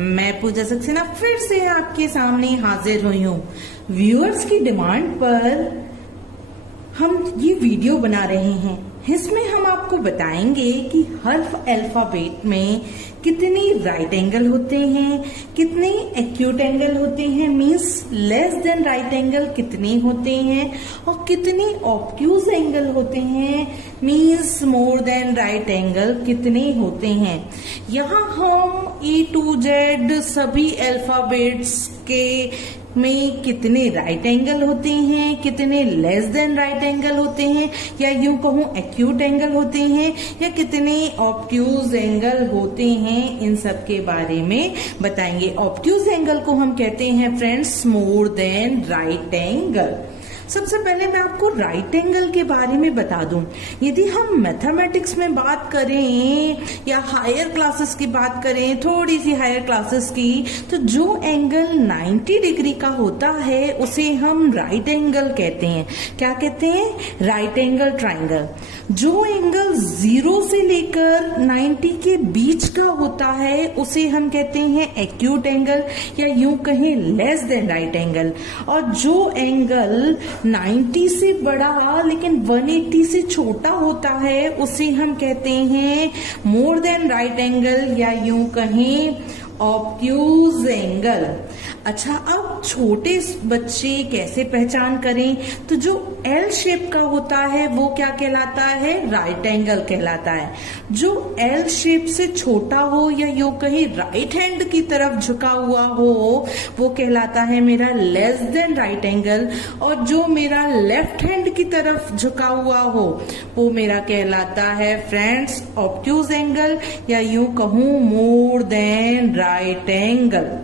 मैं पूजा सक्सेना फिर से आपके सामने हाजिर हुई हूँ। व्यूअर्स की डिमांड पर हम ये वीडियो बना रहे हैं। इसमें हम आपको बताएंगे कि हर अल्फाबेट में कितने राइट एंगल होते हैं, कितने एक्यूट एंगल होते हैं, means less than right angle कितने होते हैं, और कितने ऑब्ट्यूज एंगल होते हैं, means more than right angle कितने होते हैं। यहाँ हम ए टू जेड सभी अल्फाबेट्स के में कितने राइट एंगल होते हैं, कितने लेस देन राइट एंगल होते हैं, या यूं कहूं एक्यूट एंगल होते हैं, या कितने ऑब्ट्यूज एंगल होते हैं, इन सब के बारे में बताएंगे। ऑब्ट्यूज एंगल को हम कहते हैं फ्रेंड्स मोर देन राइट एंगल। सबसे पहले मैं आपको राइट एंगल के बारे में बता दूं। यदि हम मैथमेटिक्स में बात करें या हायर क्लासेस की बात करें, थोड़ी सी हायर क्लासेस की, तो जो एंगल 90 डिग्री का होता है उसे हम राइट एंगल कहते हैं। क्या कहते हैं? Right angle triangle. जो एंगल 0 से लेकर 90 के बीच का होता है उसे हम कहते हैं एक्यूट एंगल, या यूं कहें लेस देन राइट एंगल। और जो एंगल 90 से बड़ा लेकिन 180 से छोटा होता है उसे हम कहते हैं मोर देन राइट एंगल, या यूं कहें ऑब्ट्यूज एंगल। अच्छा, अब छोटे बच्चे कैसे पहचान करें? तो जो एल शेप का होता है वो क्या कहलाता है? राइट एंगल कहलाता है। जो एल शेप से छोटा हो, या यूं कहीं राइट हैंड की तरफ झुका हुआ हो, वो कहलाता है मेरा लेस देन राइट एंगल। और जो मेरा लेफ्ट हैंड की तरफ झुका हुआ हो वो मेरा कहलाता है फ्रेंड्स ऑब्ट्यूज एंगल, या यूं कहूं मोर देन राइट एंगल।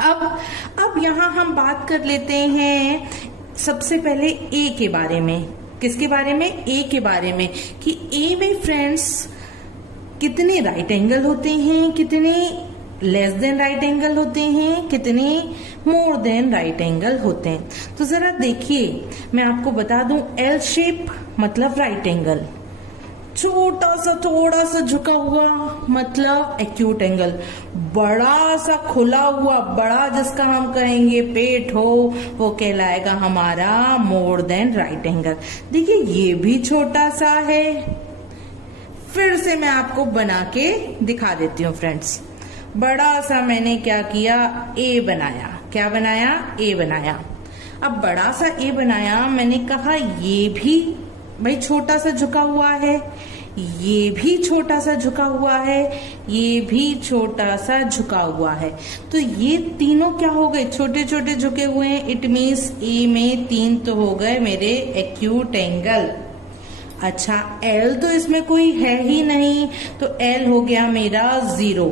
अब यहाँ हम बात कर लेते हैं सबसे पहले ए के बारे में। किसके बारे में? ए के बारे में, कि ए में फ्रेंड्स कितने राइट एंगल होते हैं, कितने लेस देन राइट एंगल होते हैं, कितने मोर देन राइट एंगल होते हैं। तो जरा देखिए, मैं आपको बता दूं, एल शेप मतलब राइट एंगल, छोटा सा थोड़ा सा झुका हुआ मतलब एक्यूट एंगल, बड़ा सा खुला हुआ, बड़ा जिसका हम कहेंगे पेट हो, वो कहलाएगा हमारा मोर देन राइट एंगल। देखिए ये भी छोटा सा है। फिर से मैं आपको बना के दिखा देती हूँ फ्रेंड्स। बड़ा सा मैंने क्या किया? ए बनाया। क्या बनाया? ए बनाया। अब बड़ा सा ए बनाया, मैंने कहा ये भी भाई छोटा सा झुका हुआ है, ये भी छोटा सा झुका हुआ है, ये भी छोटा सा झुका हुआ है। तो ये तीनों क्या हो गए? छोटे छोटे झुके हुए हैं। इट मीन्स ए में 3 तो हो गए मेरे एक्यूट एंगल। अच्छा, एल तो इसमें कोई है ही नहीं, तो एल हो गया मेरा 0।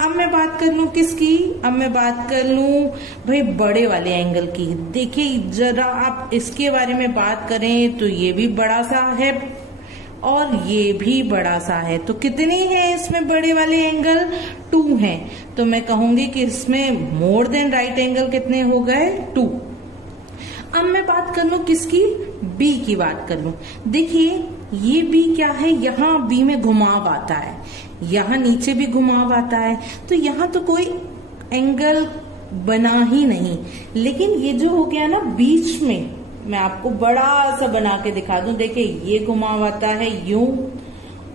अब मैं बात कर लूं किसकी? अब मैं बात कर लूं भाई बड़े वाले एंगल की। देखिए जरा आप इसके बारे में बात करें तो ये भी बड़ा सा है और ये भी बड़ा सा है। तो कितने हैं इसमें बड़े वाले एंगल? 2 हैं। तो मैं कहूंगी कि इसमें मोर देन राइट एंगल कितने हो गए? 2। अब मैं बात कर लूं किसकी? बी की बात कर लूं। देखिए ये बी क्या है? यहाँ बी में घुमाव आता है, यहाँ नीचे भी घुमाव आता है, तो यहाँ तो कोई एंगल बना ही नहीं। लेकिन ये जो हो गया ना बीच में, मैं आपको बड़ा सा बना के दिखा दूं। देखिए ये घुमाव आता है यूं,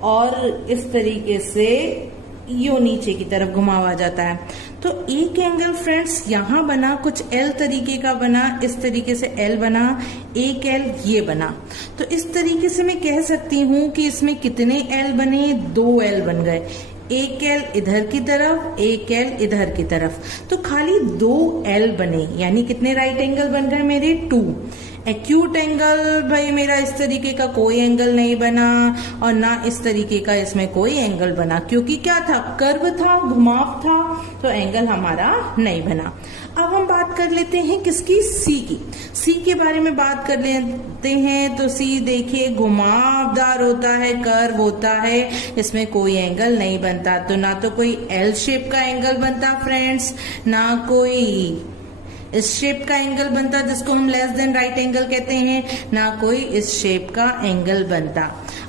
और इस तरीके से यूं नीचे की तरफ घुमाव आ जाता है। तो एक एंगल फ्रेंड्स यहाँ बना, कुछ एल तरीके का बना, इस तरीके से एल बना, एक एल ये बना। तो इस तरीके से मैं कह सकती हूँ कि इसमें कितने एल बने? 2 एल बन गए। एक एल इधर की तरफ, एक एल इधर की तरफ, तो खाली 2 एल बने। यानी कितने राइट एंगल बन गए मेरे? 2। एक्यूट एंगल भाई मेरा इस तरीके का कोई एंगल नहीं बना, और ना इस तरीके का इसमें कोई एंगल बना, क्योंकि क्या था? कर्व था, घुमाव था, तो एंगल हमारा नहीं बना। अब हम बात कर लेते हैं किसकी? सी की। सी के बारे में बात कर लेते हैं। तो सी देखिए घुमावदार होता है, कर्व होता है, इसमें कोई एंगल नहीं बनता। तो ना तो कोई एल शेप का एंगल बनता फ्रेंड्स, ना कोई इस शेप का एंगल बनता जिसको हम लेस देन राइट एंगल कहते हैं, ना कोई इस शेप का एंगल बनता।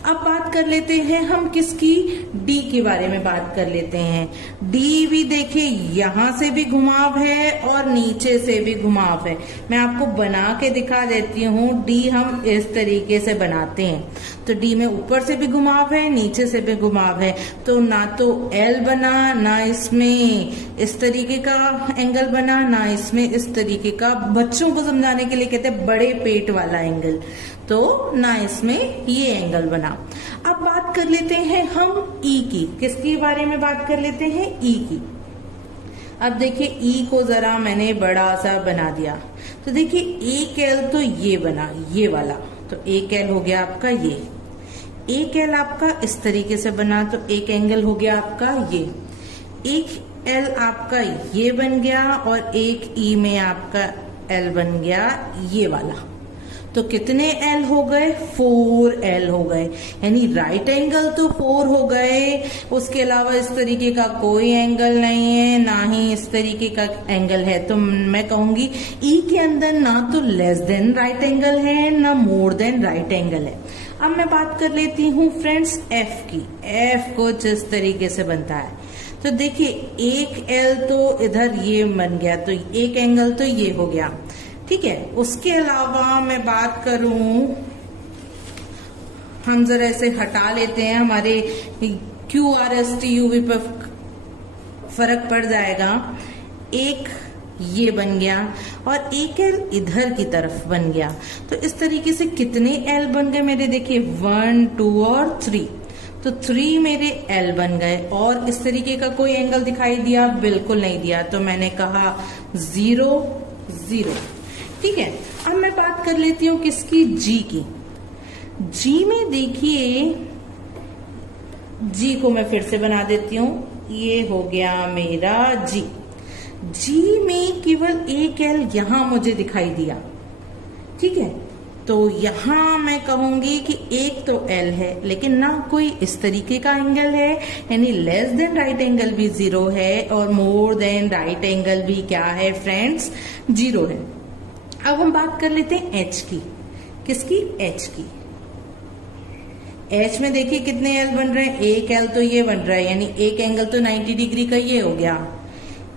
अब बात कर लेते हैं हम किसकी, डी के बारे में बात कर लेते हैं। डी भी देखिए यहां से भी घुमाव है और नीचे से भी घुमाव है। मैं आपको बना के दिखा देती हूँ। डी हम इस तरीके से बनाते हैं, तो डी में ऊपर से भी घुमाव है, नीचे से भी घुमाव है। तो ना तो एल बना, ना इसमें इस तरीके का एंगल बना, ना इसमें इस तरीके का, बच्चों को समझाने के लिए कहते हैं बड़े पेट वाला एंगल, तो ना इसमें ये एंगल बना। अब बात कर लेते हैं हम ई की। किसके बारे में बात कर लेते हैं, ई की। अब देखिए ई को जरा मैंने बड़ा सा बना दिया, तो देखिए एक एल तो ये बना, ये वाला, तो एक एल हो गया आपका ये। एक एल आपका इस तरीके से बना, तो एक एंगल हो गया आपका ये। एक एल आपका ये बन गया और एक ई में आपका एल बन गया ये वाला। तो कितने एल हो गए, 4 एल हो गए, यानी राइट एंगल तो 4 हो गए। उसके अलावा इस तरीके का कोई एंगल नहीं है, ना ही इस तरीके का एंगल है। तो मैं कहूंगी ई के अंदर ना तो लेस देन राइट एंगल है, ना मोर देन राइट एंगल है। अब मैं बात कर लेती हूँ फ्रेंड्स एफ की। एफ कुछ इस तरीके से बनता है, तो देखिए एक एल तो इधर ये बन गया, तो एक एंगल तो ये हो गया, ठीक है। उसके अलावा मैं बात करूं, हम जरा इसे हटा लेते हैं, हमारे QRSTUV पर फर्क पड़ जाएगा। एक ये बन गया और एक एल इधर की तरफ बन गया। तो इस तरीके से कितने एल बन गए मेरे, देखिए 1, 2 और 3। तो 3 मेरे एल बन गए। और इस तरीके का कोई एंगल दिखाई दिया, बिल्कुल नहीं दिया, तो मैंने कहा 0, 0, ठीक है। अब मैं बात कर लेती हूँ किसकी, जी की। जी में देखिए, जी को मैं फिर से बना देती हूँ, ये हो गया मेरा जी। जी में केवल एक एल यहां मुझे दिखाई दिया, ठीक है। तो यहां मैं कहूंगी कि एक तो एल है, लेकिन ना कोई इस तरीके का एंगल है, यानी लेस देन राइट एंगल भी 0 है और मोर देन राइट एंगल भी क्या है फ्रेंड्स, 0 है। अब हम बात कर लेते हैं एच की। किसकी, एच की। एच में देखिए कितने एल बन रहे हैं, एक एल तो ये बन रहा है, यानी एक एंगल तो 90 डिग्री का ये हो गया।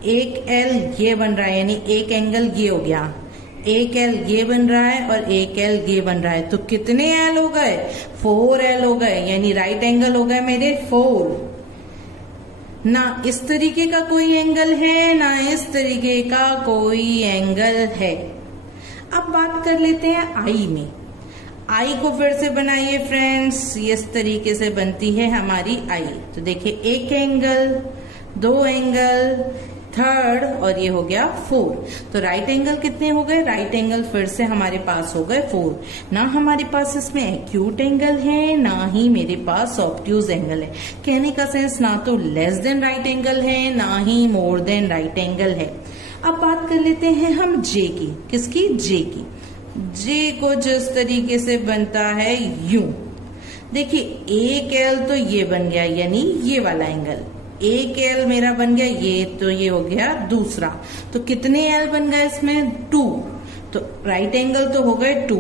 एक एल ये बन रहा है, यानी एक एंगल ये हो गया। एक एल ये बन रहा है और एक एल ये बन रहा है। तो कितने एल हो गए, 4 एल हो गए, यानी राइट एंगल हो गए मेरे 4। ना इस तरीके का कोई एंगल है, ना इस तरीके का कोई एंगल है। अब बात कर लेते हैं आई में। आई को फिर से बनाइए फ्रेंड्स, इस तरीके से बनती है हमारी आई। तो देखिए एक एंगल, 2 एंगल, थर्ड और ये हो गया 4। तो राइट एंगल कितने हो गए, राइट एंगल फिर से हमारे पास हो गए 4। ना हमारे पास इसमें एक्यूट एंगल है, ना ही मेरे पास ऑब्ट्यूज एंगल है। कहने का सेंस ना तो लेस देन राइट एंगल है, ना ही मोर देन राइट एंगल है। अब बात कर लेते हैं हम जे की। किसकी, जे की। जे को जिस तरीके से बनता है यूं, देखिए एक एल तो ये बन गया, यानी ये वाला एंगल। एक एल मेरा बन गया ये, तो ये हो गया दूसरा। तो कितने एल बन गए इसमें, 2। तो राइट एंगल तो हो गए 2,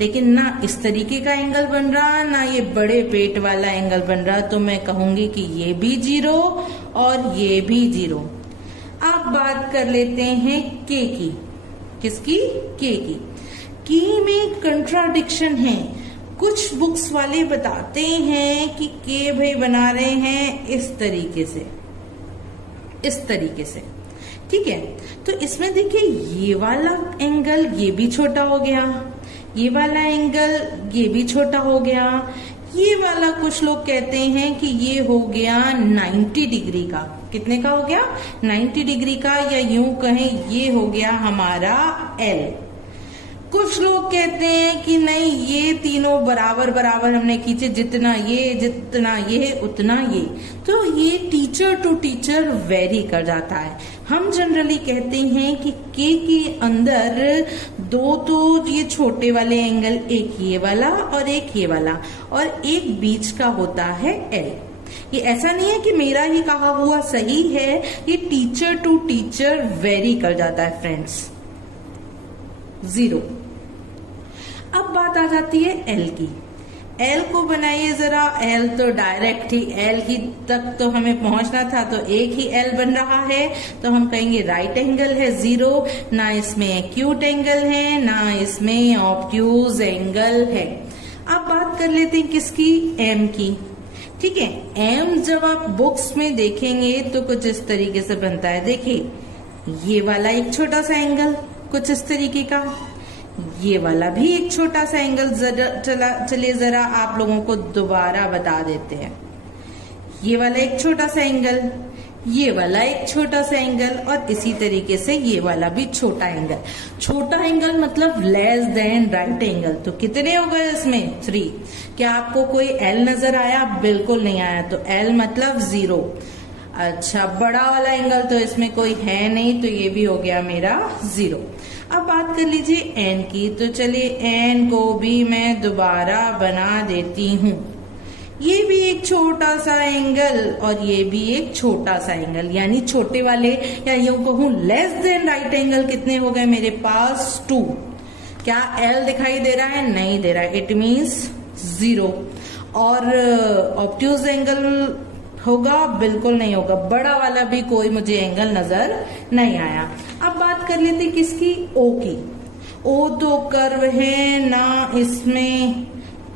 लेकिन ना इस तरीके का एंगल बन रहा, ना ये बड़े पेट वाला एंगल बन रहा। तो मैं कहूंगी कि ये भी 0 और ये भी 0। अब बात कर लेते हैं के की। किसकी, के की। की में कंट्राडिक्शन है। कुछ बुक्स वाले बताते हैं कि के भाई बना रहे हैं इस तरीके से, इस तरीके से, ठीक है। तो इसमें देखिए ये वाला एंगल ये भी छोटा हो गया, ये वाला एंगल ये भी छोटा हो गया, ये वाला कुछ लोग कहते हैं कि ये हो गया 90 डिग्री का। कितने का हो गया, 90 डिग्री का, या यूं कहें ये हो गया हमारा एल। कुछ लोग कहते हैं कि नहीं, ये तीनों बराबर बराबर हमने खींचे, जितना ये उतना ये। तो ये टीचर टू टीचर वेरी कर जाता है। हम जनरली कहते हैं कि के अंदर 2 तो ये छोटे वाले एंगल, एक ये वाला और एक ये वाला, और एक बीच का होता है एल। ये ऐसा नहीं है कि मेरा ही कहा हुआ सही है, ये टीचर टू टीचर वेरी कर जाता है फ्रेंड्स। 0। अब बात आ जाती है एल की। एल को बनाइए जरा। एल तो डायरेक्ट ही एल की तक तो हमें पहुंचना था, तो एक ही एल बन रहा है, तो हम कहेंगे राइट एंगल है 0, ना इसमें एक्यूट एंगल है ना इसमें ऑब्ट्यूज एंगल है। अब बात कर लेते हैं किसकी, एम की। ठीक है, एम जब आप बुक्स में देखेंगे तो कुछ इस तरीके से बनता है। देखिए, ये वाला एक छोटा सा एंगल कुछ इस तरीके का, ये वाला भी एक छोटा सा एंगल। चलिए जरा आप लोगों को दोबारा बता देते हैं। ये वाला एक छोटा सा एंगल, ये वाला एक छोटा सा एंगल, और इसी तरीके से ये वाला भी छोटा एंगल। छोटा एंगल मतलब लेस देन राइट एंगल। तो कितने हो गए इसमें, 3। क्या आपको कोई एल नजर आया, बिल्कुल नहीं आया, तो एल मतलब 0। अच्छा, बड़ा वाला एंगल तो इसमें कोई है नहीं, तो ये भी हो गया मेरा 0। अब बात कर लीजिए एन की। तो चलिए एन को भी मैं दोबारा बना देती हूँ। ये भी एक छोटा सा एंगल और ये भी एक छोटा सा एंगल, यानी छोटे वाले या यूं कहूं लेस देन राइट एंगल कितने हो गए मेरे पास, 2। क्या एल दिखाई दे रहा है, नहीं दे रहा है, इट मीन्स 0। और ऑब्ट्यूज एंगल होगा, बिल्कुल नहीं होगा। बड़ा वाला भी कोई मुझे एंगल नजर नहीं आया। अब बात कर लेते किसकी, ओ की। ओ तो कर्व है ना, इसमें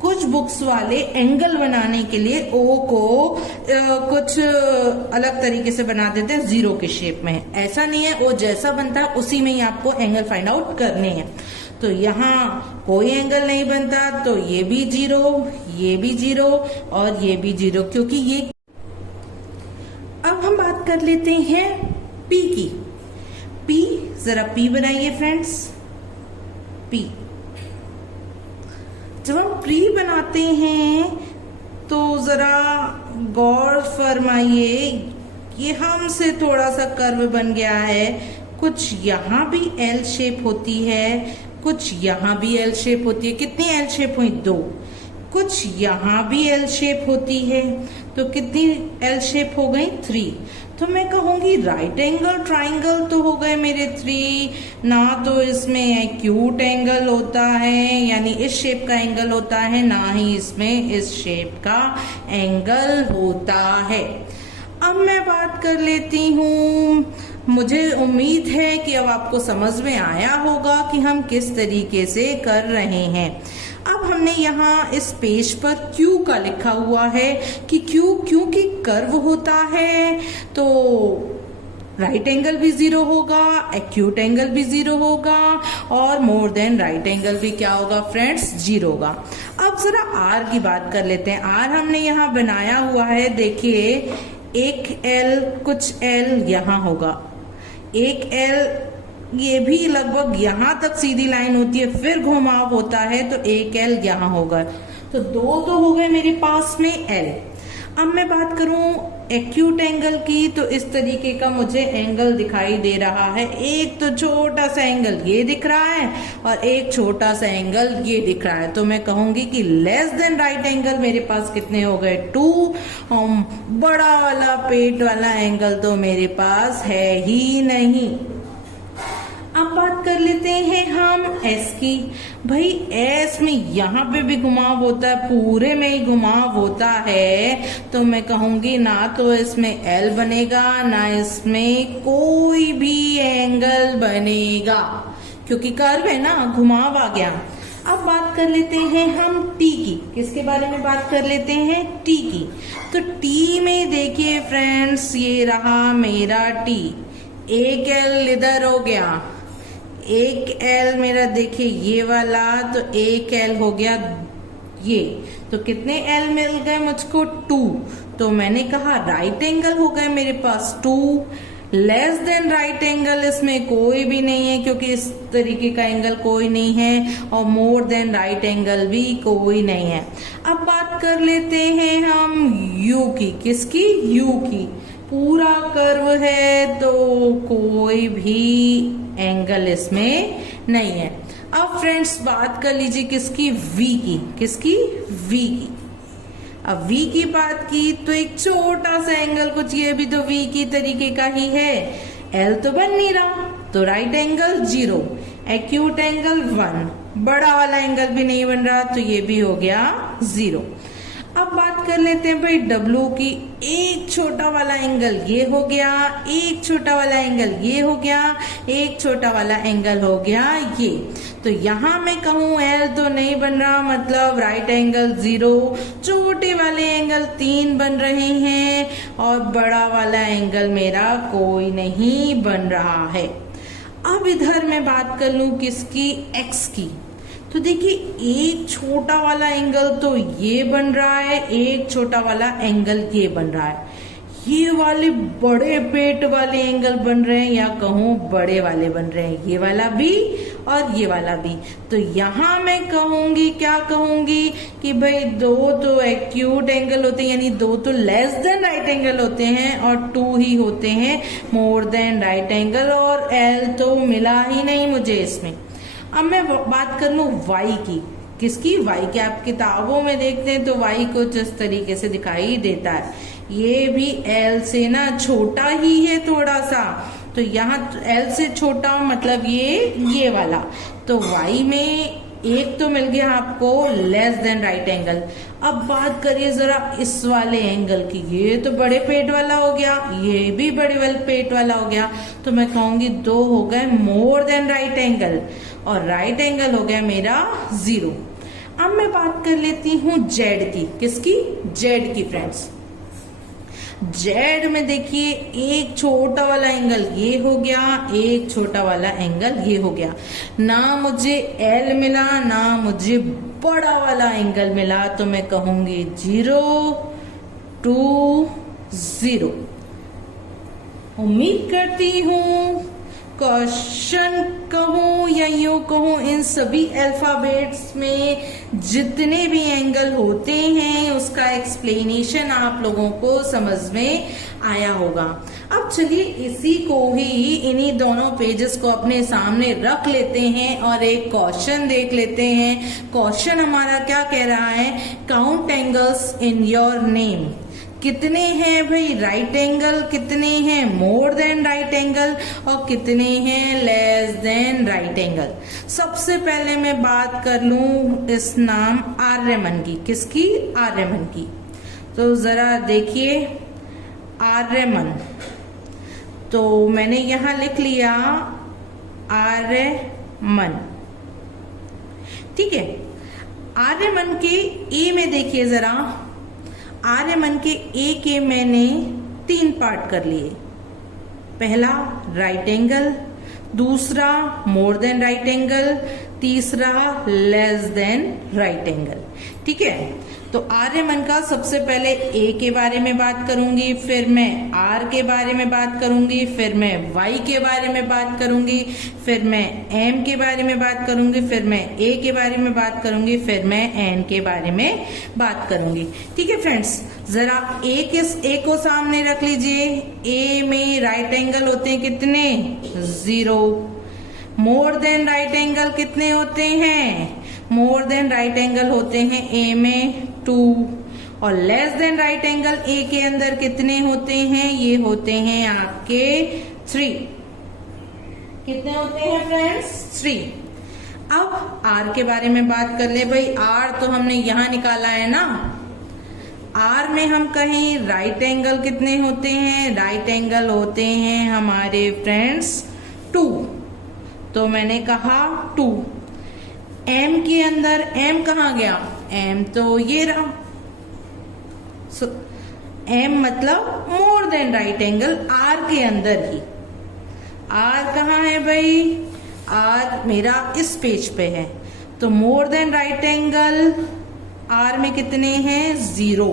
कुछ बुक्स वाले एंगल बनाने के लिए ओ को कुछ अलग तरीके से बना देते हैं, 0 के शेप में। ऐसा नहीं है, ओ जैसा बनता है उसी में ही आपको एंगल फाइंड आउट करने हैं। तो यहाँ कोई एंगल नहीं बनता, तो ये भी 0, ये भी 0 और ये भी 0, क्योंकि ये। अब हम बात कर लेते हैं पी की। पी, जरा पी बनाइए फ्रेंड्स। पी, जब हम पी बनाते हैं तो जरा गौर फरमाइए, ये हमसे थोड़ा सा कर्व बन गया है। कुछ यहाँ भी एल शेप होती है, कुछ यहाँ भी एल शेप होती है। कितनी एल शेप हुई, 2। कुछ यहाँ भी एल शेप होती है, तो कितनी एल शेप हो गई, 3। तो मैं कहूंगी राइट एंगल ट्राइंगल तो हो गए मेरे 3। ना तो इसमें एक्यूट एंगल होता है, यानी इस शेप का एंगल होता है, ना ही इसमें इस शेप का एंगल होता है। अब मैं बात कर लेती हूँ। मुझे उम्मीद है कि अब आपको समझ में आया होगा कि हम किस तरीके से कर रहे हैं। अब हमने यहाँ इस पेज पर क्यू का लिखा हुआ है कि क्यू, क्योंकि कर्व होता है तो राइट एंगल भी 0 होगा, एक्यूट एंगल भी 0 होगा, और मोर देन राइट एंगल भी क्या होगा फ्रेंड्स, 0 होगा। अब जरा आर की बात कर लेते हैं। आर हमने यहाँ बनाया हुआ है, देखिए एक एल, कुछ एल यहाँ होगा, एक एल, ये भी लगभग यहाँ तक सीधी लाइन होती है, फिर घुमाव होता है, तो एक एल यहाँ होगा। तो 2 तो हो गए मेरे पास में एल। अब मैं बात करूं एक्यूट एंगल की, तो इस तरीके का मुझे एंगल दिखाई दे रहा है। एक तो छोटा सा एंगल ये दिख रहा है और एक छोटा सा एंगल ये दिख रहा है, तो मैं कहूंगी कि लेस देन राइट एंगल मेरे पास कितने हो गए, 2। बड़ा वाला पेट वाला एंगल तो मेरे पास है ही नहीं। अब बात कर लेते हैं हम एस की। भाई एस में यहाँ पे भी घुमाव होता है, पूरे में ही घुमाव होता है, तो मैं कहूंगी ना तो इसमें एल बनेगा ना इसमें कोई भी एंगल बनेगा, क्योंकि कर्व है ना, घुमाव आ गया। अब बात कर लेते हैं हम टी की। किसके बारे में बात कर लेते हैं, टी की। तो टी में देखिए फ्रेंड्स, ये रहा मेरा टी। एक एल इधर हो गया, एक एल मेरा देखिए ये वाला, तो एक एल हो गया ये, तो कितने एल मिल गए मुझको, 2। तो मैंने कहा राइट एंगल हो गए मेरे पास 2। लेस देन राइट एंगल इसमें कोई भी नहीं है, क्योंकि इस तरीके का एंगल कोई नहीं है, और मोर देन राइट एंगल भी कोई नहीं है। अब बात कर लेते हैं हम यू की। किसकी, यू की। पूरा कर्व है तो कोई भी एंगल इसमें नहीं है। अब फ्रेंड्स बात कर लीजिए किसकी, वी की। किसकी, वी की। अब वी की बात की तो एक छोटा सा एंगल, कुछ ये भी तो वी की तरीके का ही है। एल तो बन नहीं रहा, तो राइट एंगल 0, एक्यूट एंगल 1, बड़ा वाला एंगल भी नहीं बन रहा, तो ये भी हो गया 0। अब बात कर लेते हैं भाई W की। एक छोटा वाला एंगल ये हो गया, एक छोटा वाला एंगल ये हो गया, एक छोटा वाला एंगल हो गया ये। तो यहां मैं कहूं L तो नहीं बन रहा, मतलब राइट एंगल 0, छोटे वाले एंगल 3 बन रहे हैं और बड़ा वाला एंगल मेरा कोई नहीं बन रहा है। अब इधर मैं बात कर लूं किसकी, X की। तो देखिए एक छोटा वाला एंगल तो ये बन रहा है, एक छोटा वाला एंगल ये बन रहा है। ये वाले बड़े पेट वाले एंगल बन रहे हैं, या कहूं बड़े वाले बन रहे हैं, ये वाला भी और ये वाला भी। तो यहां मैं कहूंगी, क्या कहूंगी कि भाई 2 तो एक्यूट एंगल होते हैं, यानी 2 तो लेस देन राइट एंगल होते हैं और 2 ही होते हैं मोर देन राइट एंगल, और L तो मिला ही नहीं मुझे इसमें। अब मैं बात कर लूं Y की। किसकी, Y की। आप किताबों में देखते हैं तो Y कुछ इस तरीके से दिखाई देता है। ये भी L से ना छोटा ही है थोड़ा सा, तो यहाँ L से छोटा मतलब ये वाला। तो Y में एक तो मिल गया आपको लेस देन राइट एंगल। अब बात करिए जरा इस वाले एंगल की। ये तो बड़े पेट वाला हो गया, ये भी बड़े वाले पेट वाला हो गया, तो मैं कहूंगी 2 हो गए मोर देन राइट एंगल और राइट एंगल हो गया मेरा 0। अब मैं बात कर लेती हूँ Z की। किसकी, Z की फ्रेंड्स। Z में देखिए एक छोटा वाला एंगल ये हो गया, एक छोटा वाला एंगल ये हो गया। ना मुझे L मिला, ना मुझे बड़ा वाला एंगल मिला, तो मैं कहूंगी 0 2 0। उम्मीद करती हूँ क्वेश्चन कहूं या यूं कहूं, इन सभी अल्फाबेट्स में जितने भी एंगल होते हैं उसका एक्सप्लेनेशन आप लोगों को समझ में आया होगा। अब चलिए इसी को ही, इन्हीं दोनों पेजेस को अपने सामने रख लेते हैं और एक क्वेश्चन देख लेते हैं। क्वेश्चन हमारा क्या कह रहा है, count angles in your name. कितने हैं भाई राइट एंगल, कितने हैं मोर देन राइट एंगल और कितने हैं लेस देन राइट एंगल। सबसे पहले मैं बात कर लूं इस नाम आर्यमन की। किसकी, आर्यमन की। तो जरा देखिए आर्यमन, तो मैंने यहां लिख लिया आर्यमन, ठीक है। आर्यमन के ए में देखिए जरा, आर्यमन के ए के मैंने 3 पार्ट कर लिए। पहला राइट एंगल, दूसरा मोर देन राइट एंगल, तीसरा लेस देन राइट एंगल, ठीक है। तो आर्यमन का सबसे पहले ए के बारे में बात करूंगी, फिर मैं आर के बारे में बात करूंगी, फिर मैं वाई के बारे में बात करूंगी, फिर मैं एम के बारे में बात करूंगी, फिर मैं ए के बारे में बात करूंगी, फिर मैं एन के बारे में बात करूंगी, ठीक है फ्रेंड्स। जरा ए को सामने रख लीजिए। ए में राइट एंगल होते हैं कितने, 0। मोर देन राइट एंगल कितने होते हैं, मोर देन राइट एंगल होते हैं ए में 2, और less than right angle A के अंदर कितने होते हैं, ये होते हैं आपके 3। कितने होते हैं फ्रेंड्स, 3। अब आर के बारे में बात कर ले भाई। आर तो हमने यहां निकाला है ना। आर में हम कहें राइट एंगल कितने होते हैं, राइट एंगल होते हैं हमारे फ्रेंड्स 2, तो मैंने कहा 2। एम के अंदर, एम कहाँ गया, एम तो ये रहा। एम मतलब more than right angle R के अंदर ही। आर कहाँ है भाई, आर मेरा इस पेज पे है, तो more than right angle R में कितने हैं, 0,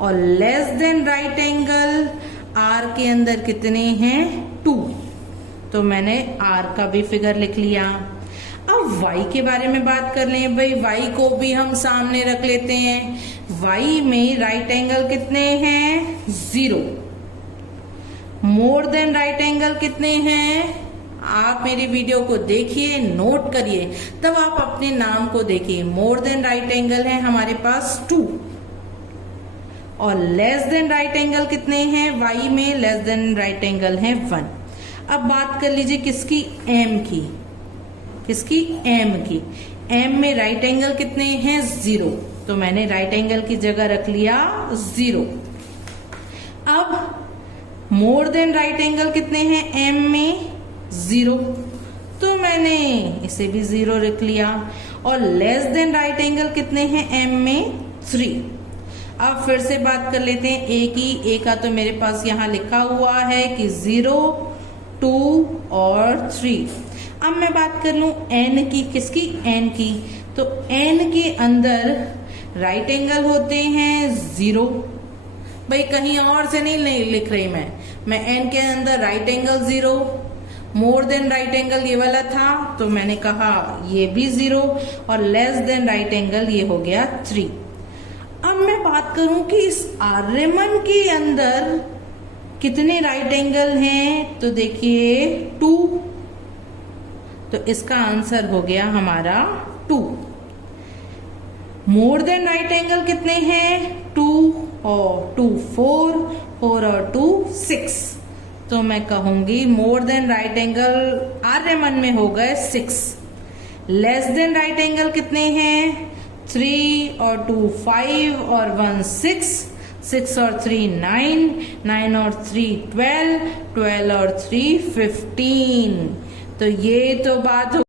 और less than right angle R के अंदर कितने हैं, 2। तो मैंने आर का भी फिगर लिख लिया। अब y के बारे में बात कर लें भाई। y को भी हम सामने रख लेते हैं। y में राइट एंगल कितने हैं, 0। मोर देन राइट एंगल कितने हैं, आप मेरी वीडियो को देखिए, नोट करिए, तब आप अपने नाम को देखिए। मोर देन राइट एंगल है हमारे पास 2, और लेस देन राइट एंगल कितने हैं, y में लेस देन राइट एंगल है 1। अब बात कर लीजिए किसकी, m की। किसकी? एम की। एम में राइट एंगल कितने हैं? 0, तो मैंने राइट एंगल की जगह रख लिया 0। अब मोर देन राइट एंगल कितने हैं? एम में 0, तो मैंने इसे भी 0 रख लिया। और लेस देन राइट एंगल कितने हैं? एम में 3। अब फिर से बात कर लेते हैं ए की। ए का तो मेरे पास यहाँ लिखा हुआ है कि 0, 2 और 3। अब मैं बात कर लूं एन की। किसकी? एन की। तो एन के अंदर राइट एंगल होते हैं 0। भाई कहीं और से नहीं लिख रही मैं एन के अंदर राइट एंगल 0, मोर देन राइट एंगल ये वाला था तो मैंने कहा ये भी 0, और लेस देन राइट एंगल ये हो गया 3। अब मैं बात करूं कि इस आर्यमन के अंदर कितने राइट एंगल हैं, तो देखिए 2, तो इसका आंसर हो गया हमारा 2। मोर देन राइट एंगल कितने हैं? 2 और 2 4, 4 और 2 6, तो मैं कहूंगी मोर देन राइट एंगल आर्यमन में हो गए 6। लेस देन राइट एंगल कितने हैं? 3 और 2 5 और 1 6, 6 और 3 9, 9 और 3 12, 12 और 3 15। तो ये तो बात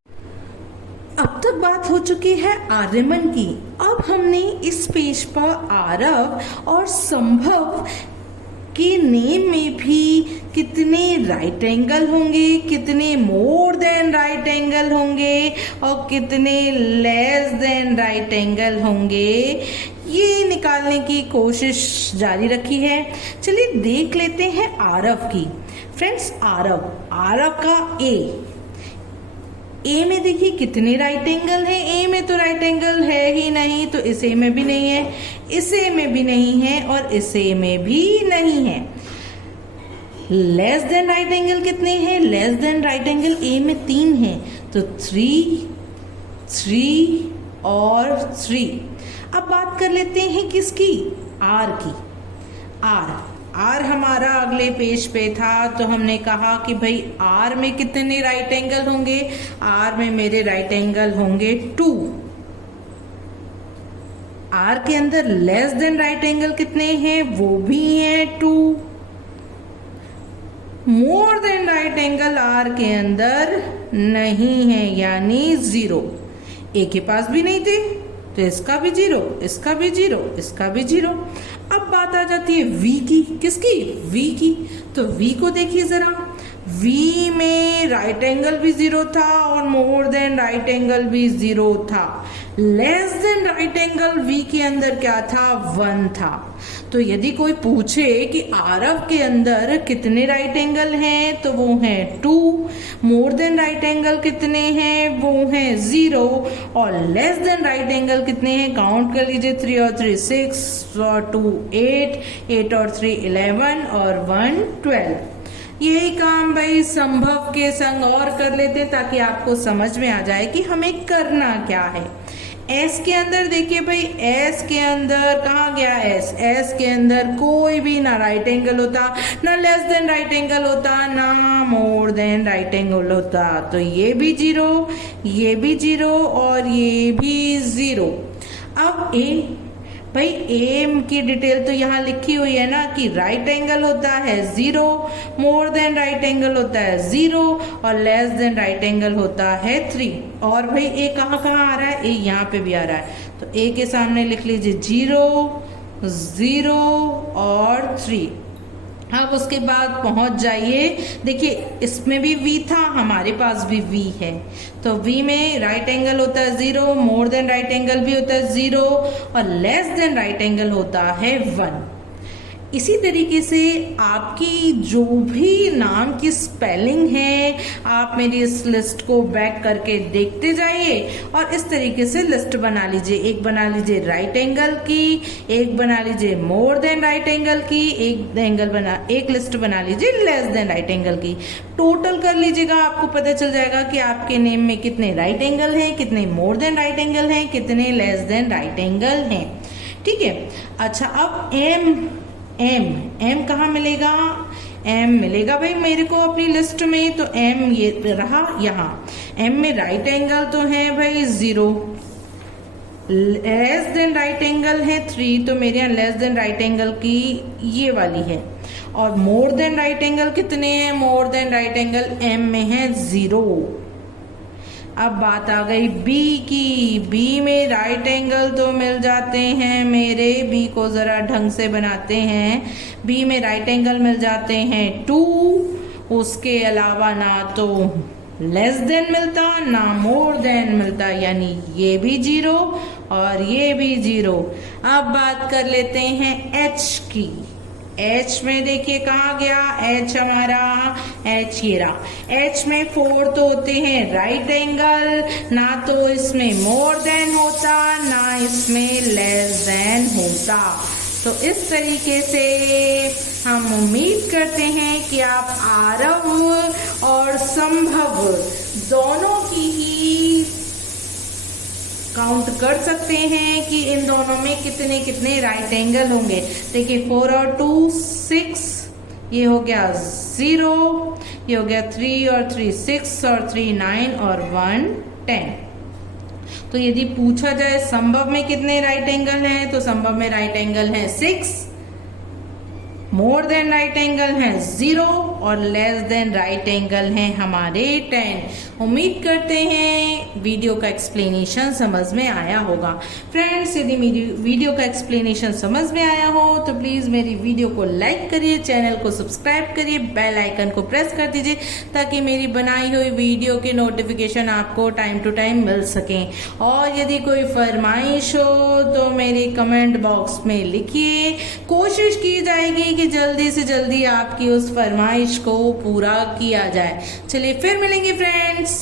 अब तक बात हो चुकी है आर्यमन की। अब हमने इस पेज पर आरव और संभव के नेम में भी कितने राइट एंगल होंगे, कितने मोर देन राइट एंगल होंगे और कितने लेस देन राइट एंगल होंगे, ये निकालने की कोशिश जारी रखी है। चलिए देख लेते हैं आरव की। फ्रेंड्स आरव का ए में देखिए कितने राइट एंगल हैं। ए में तो राइट एंगल है ही नहीं, तो इस ए में भी नहीं है, इस ए में भी नहीं है और इस ए में भी नहीं है। लेस देन राइट एंगल कितने हैं? Less than right angle A में 3 है, तो 3, 3 और 3। अब बात कर लेते हैं किसकी? आर की। आर हमारा अगले पेज पे था, तो हमने कहा कि भाई आर में कितने राइट एंगल होंगे? आर में मेरे राइट एंगल होंगे 2। आर के अंदर लेस देन राइट एंगल कितने हैं? वो भी हैं 2। More than right angle R के अंदर नहीं है, यानी 0। ए के पास भी नहीं थे, तो इसका भी 0, इसका भी 0, इसका भी 0। अब बात आ जाती है वी की। किसकी? वी की। तो वी को देखिए जरा। वी में राइट एंगल भी 0 था और मोर देन राइट एंगल भी 0 था। Less than right angle V के अंदर क्या था? 1 था। तो यदि कोई पूछे कि आरव के अंदर कितने राइट एंगल हैं, तो वो हैं 2। मोर देन राइट एंगल कितने हैं? वो हैं 0। और लेस देन राइट एंगल कितने हैं? काउंट कर लीजिए। 3 और 3 6 और 2 8, 8 और 3 11 और 1 12। यही काम भाई संभव के संग और कर लेते हैं, ताकि आपको समझ में आ जाए कि हमें करना क्या है। एस के अंदर देखिए भाई, एस के अंदर कहाँ गया? एस के अंदर कोई भी ना राइट एंगल होता, ना लेस देन राइट एंगल होता, ना मोर देन राइट एंगल होता। तो ये भी 0, ये भी 0 और ये भी 0। अब ए भाई, एम की डिटेल तो यहाँ लिखी हुई है ना कि राइट एंगल होता है 0, मोर देन राइट एंगल होता है 0 और लेस देन राइट एंगल होता है 3। और भाई ए कहाँ कहाँ आ रहा है? ए यहाँ पे भी आ रहा है, तो ए के सामने लिख लीजिए 0, 0 और 3। अब उसके बाद पहुंच जाइए। देखिए इसमें भी V था, हमारे पास भी V है, तो V में राइट एंगल होता है 0, मोर देन राइट एंगल भी होता है 0 और लेस देन राइट एंगल होता है 1। इसी तरीके से आपकी जो भी नाम की स्पेलिंग है, आप मेरी इस लिस्ट को बैक करके देखते जाइए और इस तरीके से लिस्ट बना लीजिए। एक बना लीजिए राइट एंगल की, एक बना लीजिए मोर देन राइट एंगल की, एक लिस्ट बना लीजिए लेस देन राइट एंगल की। टोटल कर लीजिएगा, आपको पता चल जाएगा कि आपके नेम में कितने राइट एंगल हैं, कितने मोर देन राइट एंगल हैं, कितने लेस देन राइट एंगल हैं। ठीक है। अच्छा, अब एम कहाँ मिलेगा? एम मिलेगा भाई मेरे को अपनी लिस्ट में, तो एम ये रहा यहाँ। एम में राइट एंगल तो है भाई 0, लेस देन राइट एंगल है 3, तो मेरे यहाँ लेस देन राइट एंगल की ये वाली है। और मोर देन राइट एंगल कितने हैं? More than right angle M में है 0। अब बात आ गई बी की। बी में राइट एंगल तो मिल जाते हैं मेरे, बी को जरा ढंग से बनाते हैं। बी में राइट एंगल मिल जाते हैं 2, उसके अलावा ना तो लेस देन मिलता ना मोर देन मिलता, यानी ये भी 0 और ये भी 0। अब बात कर लेते हैं एच की। एच में देखिए कहाँ गया एच हमारा, एच ये रहा। एच में 4 तो होते हैं राइट एंगल, ना तो इसमें मोर देन होता ना इसमें लेस देन होता। तो इस तरीके से हम उम्मीद करते हैं कि आप आरव और संभव दोनों की ही काउंट कर सकते हैं कि इन दोनों में कितने कितने राइट एंगल होंगे। देखिए 4 और 2 6, ये हो गया 0, ये हो गया 3 और 3 6 और 3 9 और 1 10। तो यदि पूछा जाए संभव में कितने राइट एंगल हैं, तो संभव में राइट एंगल है 6, मोर देन राइट एंगल है 0 और लेस देन राइट एंगल है हमारे 10। उम्मीद करते हैं वीडियो का एक्सप्लेनेशन समझ में आया होगा। फ्रेंड्स, यदि मेरी वीडियो का एक्सप्लेनेशन समझ में आया हो तो प्लीज मेरी वीडियो को लाइक करिए, चैनल को सब्सक्राइब करिए, बेल आइकन को प्रेस कर दीजिए ताकि मेरी बनाई हुई वीडियो के नोटिफिकेशन आपको टाइम टू टाइम मिल सकें। और यदि कोई फरमाइश हो तो मेरे कमेंट बॉक्स में लिखिए, कोशिश की जाएगी कि जल्दी से जल्दी आपकी उस फरमाइश को पूरा किया जाए। चलिए फिर मिलेंगे फ्रेंड्स।